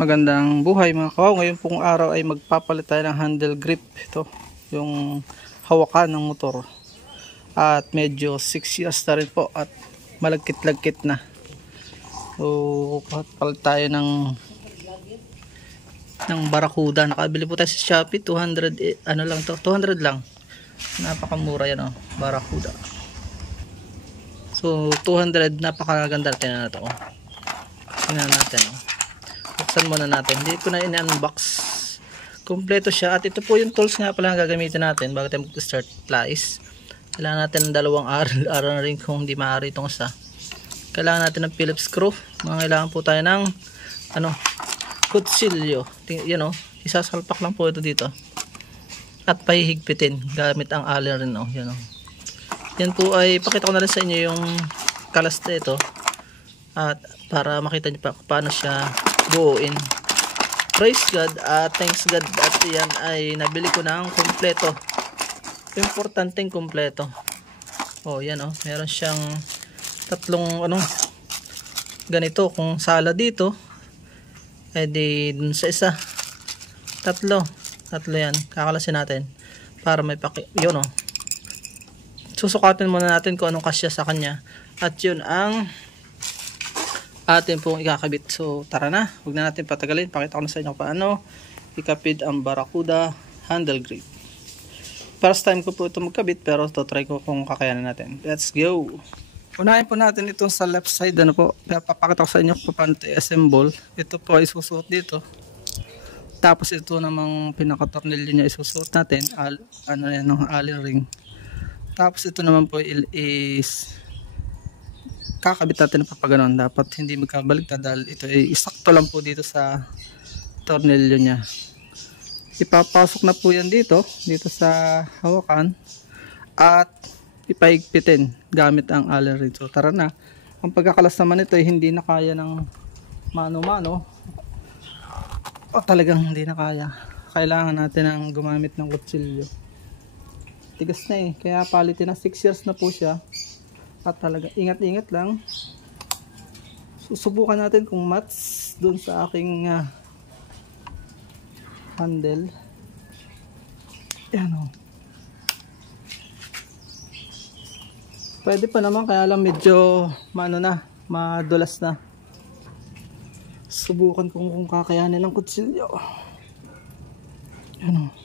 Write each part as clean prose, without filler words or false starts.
Magandang buhay mga kawaw. Ngayon pong araw ay magpapalit tayo ng handle grip. Ito, yung hawakan ng motor. At medyo 6 years na rin po at malagkit-lagkit na. So, papalit tayo ng Barracuda. Nakabili po tayo sa Shopee. 200, ano lang to? 200 lang. Napakamura yan, oh. Barracuda. So, 200, napakaganda. Tingnan natin, oh. Tingnan natin, oh. Buksan muna natin. Hindi ko na in-unbox. Kompleto siya. At ito po yung tools nga pala na gagamitin natin bago tayo mag-start. Plies. Kailangan natin ng dalawang araw na rin kung hindi maaari itong isa. Kailangan natin ng Phillips screw. Kailangan po tayo ng kutsilyo. Yan o. Isasalpak lang po ito dito. At pahihigpitin gamit ang allen rin o. Yan o. Yan po ay pakita ko na rin sa inyo yung kalaste ito. At para makita nyo pa paano siya buuin. Praise God at thanks God at yan ay nabili ko ng kompleto. Importanteng kompleto. Oh, yan oh, meron siyang tatlong ganito. Kung sala dito, edi dun sa isa. Tatlo yan. Kakalasin natin para may yun oh. Susukatin muna natin kung anong kasya sa kanya. At yun ang atin pong ikakabit. So tara na, huwag na natin patagalin. Pakita ko na sa inyo paano ikapit ang Barracuda handle grip. First time ko po ito magkabit, pero try ko kung kakayanan natin. Let's go. Unahin po natin itong sa left side. Ano po, papakita ko sa inyo kung paano ito i-assemble. Ito po ay susuot dito. Tapos ito namang pinaka-tornilyo niya isusuot natin. Yan ng allen ring. Tapos ito naman po is kakabit natin na papaganon. Dapat hindi magkabaligtad dahil ito ay isakto lang po dito sa tornilyo niya. Ipapasok na po yan dito sa hawakan at ipahigpitin gamit ang allen ring. So tara na. Ang pagkakalas naman ito ay hindi na kaya ng mano-mano. O talagang hindi na kaya. Kailangan natin ang gumamit ng kutsilyo. Tigas na eh. Kaya palitin na 6 years na po siya. At talaga ingat-ingat lang. Susubukan natin kung match dun sa aking handle. Yan o. Pwede pa naman, kaya lang medyo madulas na. Subukan kung kakayanin ng kutsilyo. Yan o.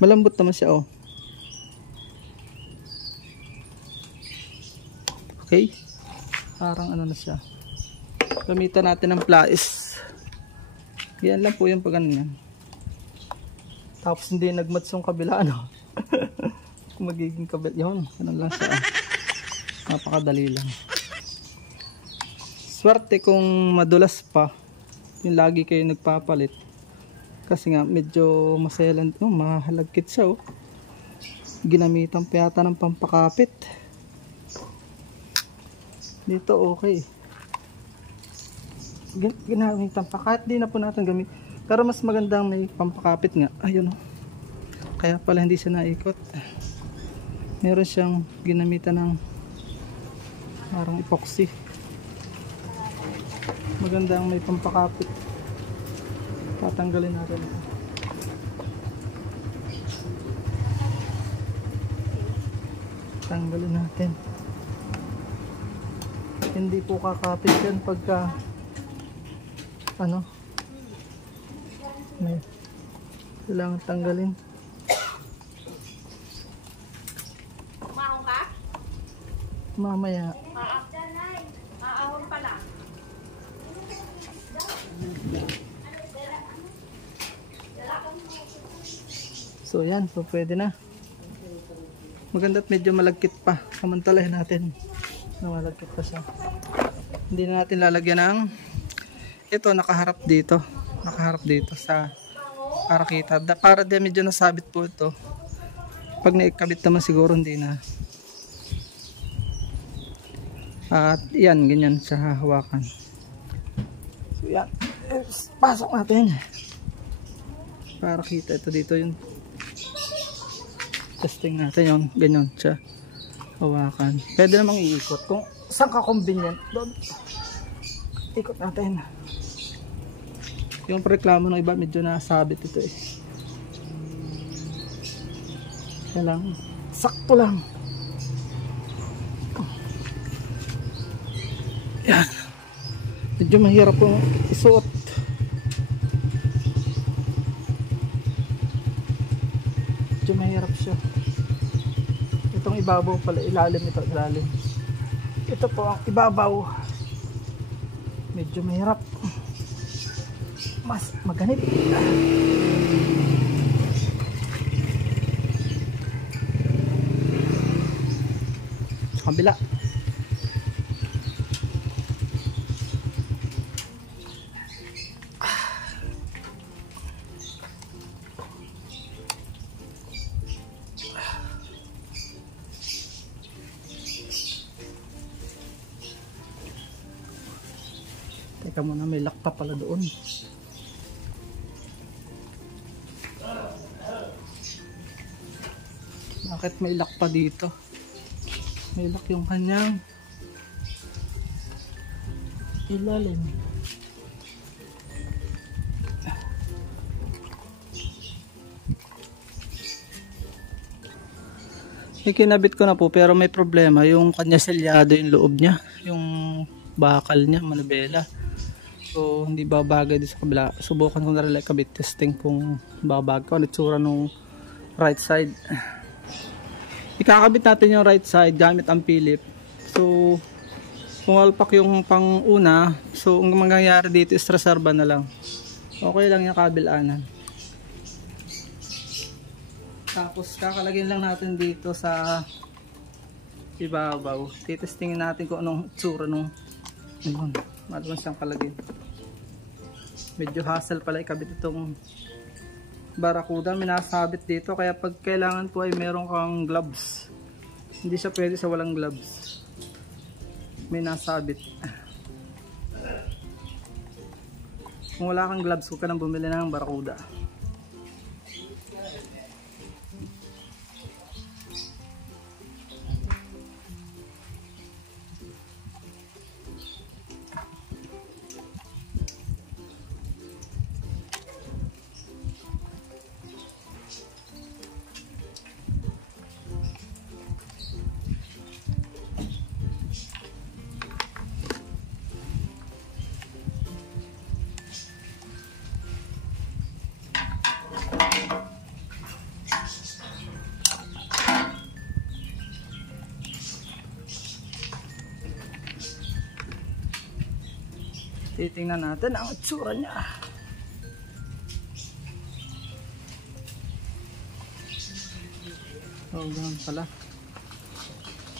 Malambot naman siya oh. Okay. Parang na siya. Gamitan natin ng plies. Yan lang po yung pag yan. Tapos hindi nagmatch yung kabila kung magiging kabila. Yun. Ganun lang siya. Napakadali lang. Swerte kung madulas pa. Yung lagi kayo nagpapalit. Kasi nga medyo maselan, mahalagkit siya oh. Ginamitan pa yata ng pampakapit. Dito okay. Ginamitan pa, kahit di na po natin gamit. Pero mas magandang may pampakapit nga. Ayun oh. Kaya pala hindi siya naikot. Meron siyang ginamitan ng parang epoxy. Magandang may pampakapit. Tatanggalin natin. Tanggalin natin. Hindi po kakapit yan pagka may kailangan tanggalin. Kumaon ka? Mamaya. Maahon pala. So yan, so pwede na. Maganda't medyo malagkit pa. Samantalahin natin na malagkit pa siya. Hindi na natin lalagyan ng ito nakaharap dito. Nakaharap dito sa para kita. Para di medyo nasabit po ito. Pag naikabit naman siguro hindi na. At yan, ganyan sa hawakan. So yan. Pasok natin. Para kita ito dito yung testing natin yung ganyan siya hawakan. Pwede namang iikot kung saan ka convenient? Doon. Ikot natin. Yung reklamo ng iba medyo nasabit ito eh. Kaya lang, sakto lang. Yan. Medyo mahirap po isuot. Medyo mahirap siya. Itong ibabaw pala, ilalim ito, ilalim. Ito po ang ibabaw. Medyo mahirap. Mas maganit. Sa kabila. Teka muna, may lock pa pala doon. Bakit may lock pa dito? May lock yung kanyang ilalim. Ikinabit ko na po pero may problema. Yung kanya selyado yung loob niya. Yung bakal niya, manubela. So, hindi babagay dito sa kabila. Subukan ko na rin like kabit testing kung babagay ko. Ano itsura nung right side. Ikakabit natin yung right side gamit ang Philip. So, pumalpak yung pang-una. So, ang mangyayari dito is reserva na lang. Okay lang yung kabilanan. Tapos, kakalagyan lang natin dito sa ibabaw. Titestingin natin kung anong itsura nung maluwan siyang kalagyan. Medyo hassle pala ikabit itong barakuda. Minasabit dito kaya pag kailangan po ay meron kang gloves. Hindi siya pwede sa walang gloves. May nasabit. Kung wala kang gloves, huwag ka nang bumili ng barakuda. Titingnan natin ang itsura niya. Oh, ganun pala.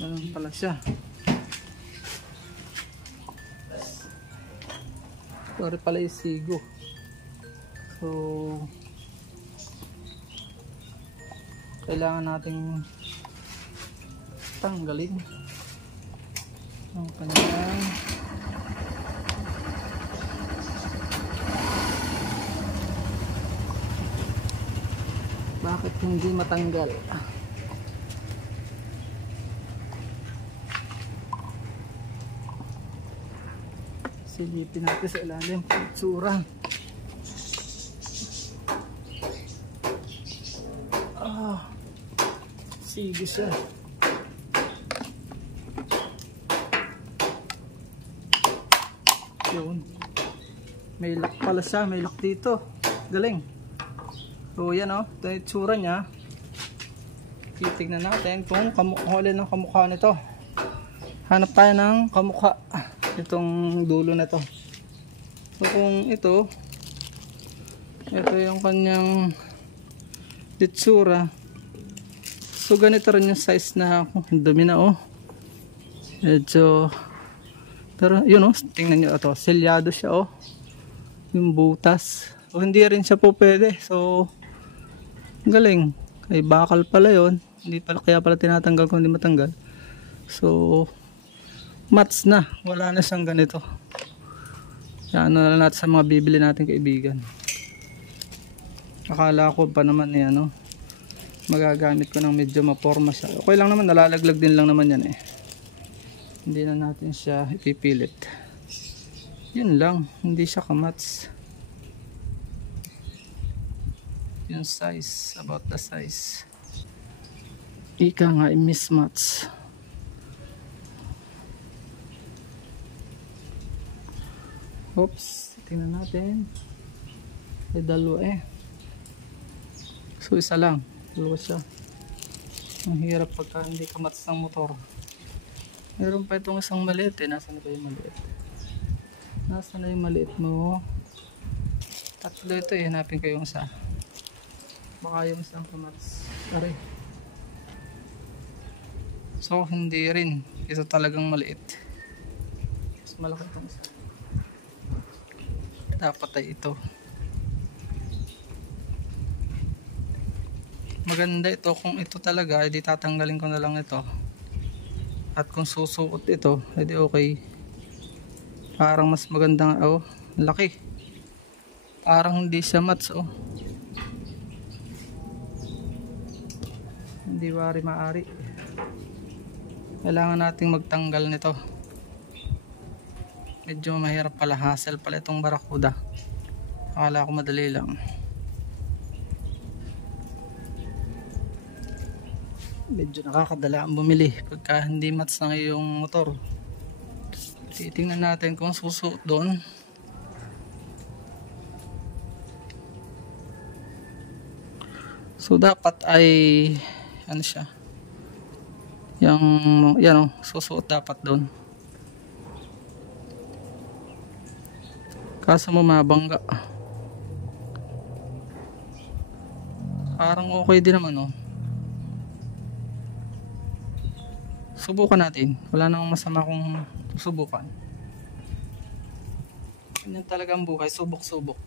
Ganun pala siya. Sorry pala yung sigo. So, kailangan nating tanggalin ang kanyang bakit hindi matanggal. Silipin natin sa ilalim ang itsura. Sige siya. Yun. May lock pala siya, may lock dito. Galing. So yan o, ito yung itsura niya. Titignan natin kung alin ang kamukha nito. Hanap tayo ng kamukha itong dulo na to. So kung ito yung kanyang itsura. So ganito rin yung size na dumi na oh. Medyo pero yun oh, tingnan nyo ito, selyado siya oh. Yung butas. So hindi rin siya po pwede. So galing. Ay bakal pala yun. Hindi pala, kaya pala tinatanggal kung hindi matanggal. So mats na. Wala na siyang ganito. Yan na lang natin sa mga bibili natin kaibigan. Akala ko pa naman yan no. Magagamit ko ng medyo maporma siya. Okay lang naman, nalalaglag din lang naman yan eh. Hindi na natin siya ipipilit. Yun lang, hindi siya kamats. Yung size, about the size. Ika nga i-mismatch. Oops, tingnan natin. May dalawa eh. So isa lang, dalawa siya. Ang hirap pagka hindi kamats ng motor. Meron pa itong isang maliit eh. Nasaan na ba yung maliit? Nasaan na yung maliit mo? Tatlo ito eh. Hanapin ko yung isa. Baka yung isang kamats. Aray. So hindi rin. Ito talagang maliit. Mas malaki itong isa. Dapat ay ito. Maganda ito. Kung ito talaga, edi tatanggalin ko na lang ito. At kung susuot ito, edi okay. Parang mas magandang, oh, laki. Parang hindi siya mats, oh. Hindi maari. Kailangan nating magtanggal nito. Medyo mahirap pala, hassle pala itong barakuda. Akala ko madali lang. Medyo nakakadala ang bumili pagka hindi mats ng iyong motor. Titingnan natin kung susuot doon. So dapat ay ano siya? Yang yan oh, susuot dapat doon. Kaso mabangga. Parang okay din naman oh. Subukan natin. Wala nang masama kung subukan. Ganyan talaga ang buhay. Subok-subok.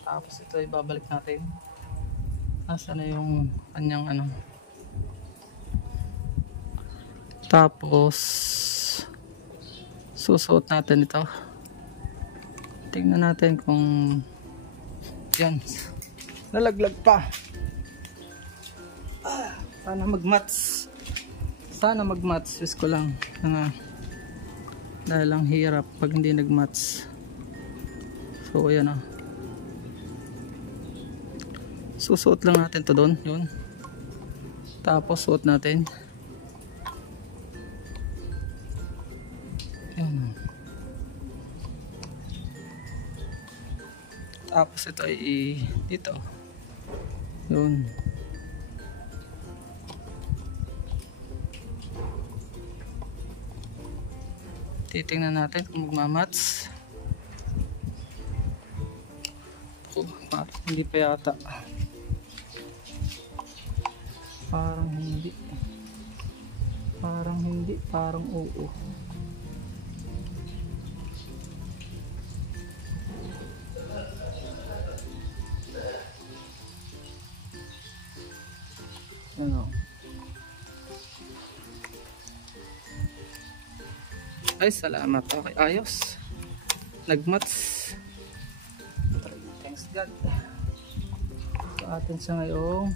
Tapos ito ay babalik natin. Nasaan na yung kanyang ano. Tapos susuot natin ito. Tingnan natin kung yan. Nalaglag pa. Sana mag-match. Sana mag-match. Just ko lang. Dahil ang hirap pag hindi nag-match. So ayan o. Susuot lang natin to doon. Yun. Tapos suot natin. Yan. Tapos ito ay dito. Yun. Titingnan natin kung magmamats. Hindi pa yata. Parang hindi. Parang hindi. Parang oo. Ano? Ay, salamat. Okay, ayos. Nagmats. Thanks God. Sa atin sa ngayong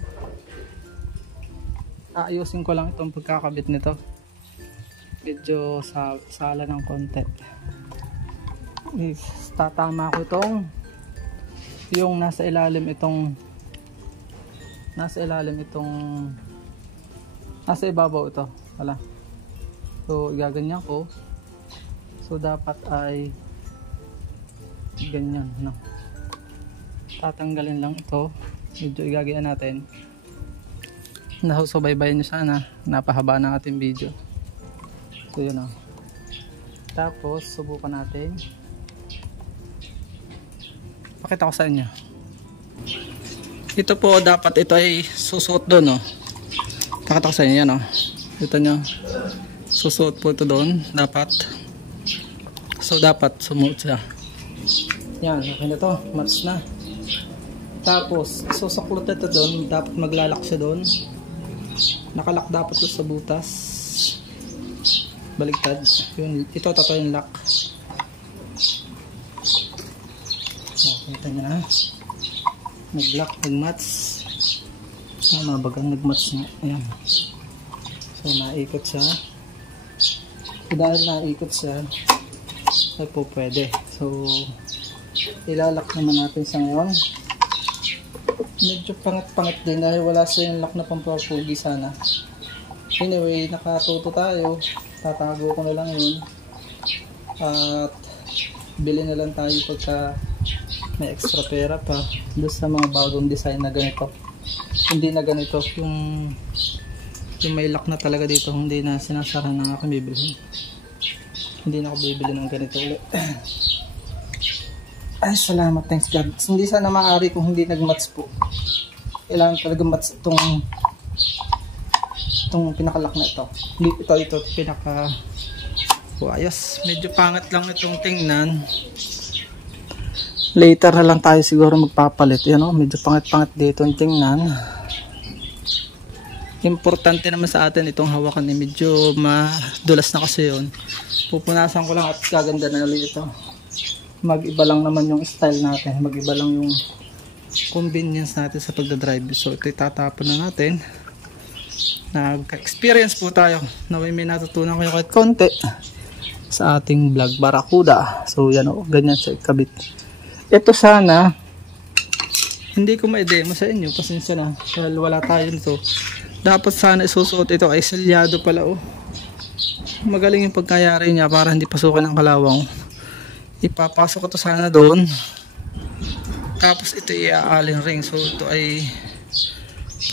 ayusin ko lang itong pagkakabit nito. Medyo sala ng konti. Tatama ko itong yung nasa ilalim itong nasa ibabaw ito. Wala. So, igaganyan ko. So dapat ay ganyan, no? Tatanggalin lang ito. Medyo igagayaan natin. Nasusubaybayan nyo sana. Napahaba ng ating video. So yun o. Tapos subukan natin. Pakita ko sa inyo. Ito po dapat ito ay susuot doon o. Pakita ko sa inyo yan o. Ito nyo. Susuot po ito doon. Dapat. So dapat sumuot siya. Yan, okay na to. Match na. Tapos susuklot ito doon. Dapat maglalak siya doon. Nakalak dapat ito sa butas. Baligtad. Yun, ito yung lock. Nakita nyo na. Nag-lock, nag-match. Mabagang nag-match nga. Ayan. So naikot siya. Dahil naikot siya, ay po pwede. So, ilalak naman natin sa ngayon. Medyo pangat-pangat din dahil wala siyang lock na pampapugi sana. Anyway, nakatuto tayo. Tatago ko na lang yun. At bili na lang tayo pagka may extra pera pa doon sa mga bagong design na ganito. Hindi na ganito yung may lock na talaga dito, hindi na sinasara na ako bibili. Hindi na ako bibili ng ganito ulit. Ay, salamat, thanks God. Hindi sana maaari kung hindi nag-mats po. Kailangan talaga mats itong pinakalock na ito. Ito pinaka ayos. Medyo pangat lang itong tingnan. Later na lang tayo siguro magpapalit. Yan o, medyo pangat-pangat dito yung tingnan. Importante naman sa atin itong hawakan. Medyo madulas na kasi yun. Pupunasan ko lang at gaganda na ulit ito. Mag-iba lang naman yung style natin. Mag-iba lang yung convenience natin sa pagdadrive. So ito itatapon na natin. Nagka-experience po tayo. Naway may natutunan kayo kahit konti sa ating vlog Barracuda. So yan o, ganyan siya ikabit. Ito sana hindi ko ma-demo sa inyo. Pasensya na. Dahil wala tayo nito. Dapat sana isusuot ito ay selyado pala o. Magaling yung pagkayari niya para hindi pasukin ang kalawang. Ipapasok ko to sana doon. Tapos ito i-aaling ring. So ito ay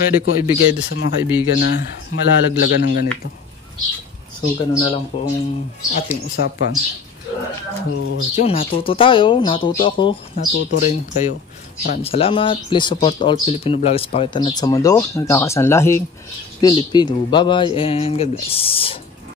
pwede kong ibigay doon sa mga kaibigan na malalaglagan ng ganito. So ganun na lang po ang ating usapan. So yun, natuto tayo. Natuto ako. Natuto rin kayo. Maraming salamat. Please support all Filipino vloggers pakitanat sa mundo. Nagkakasanlahing Filipino. Bye bye and God bless.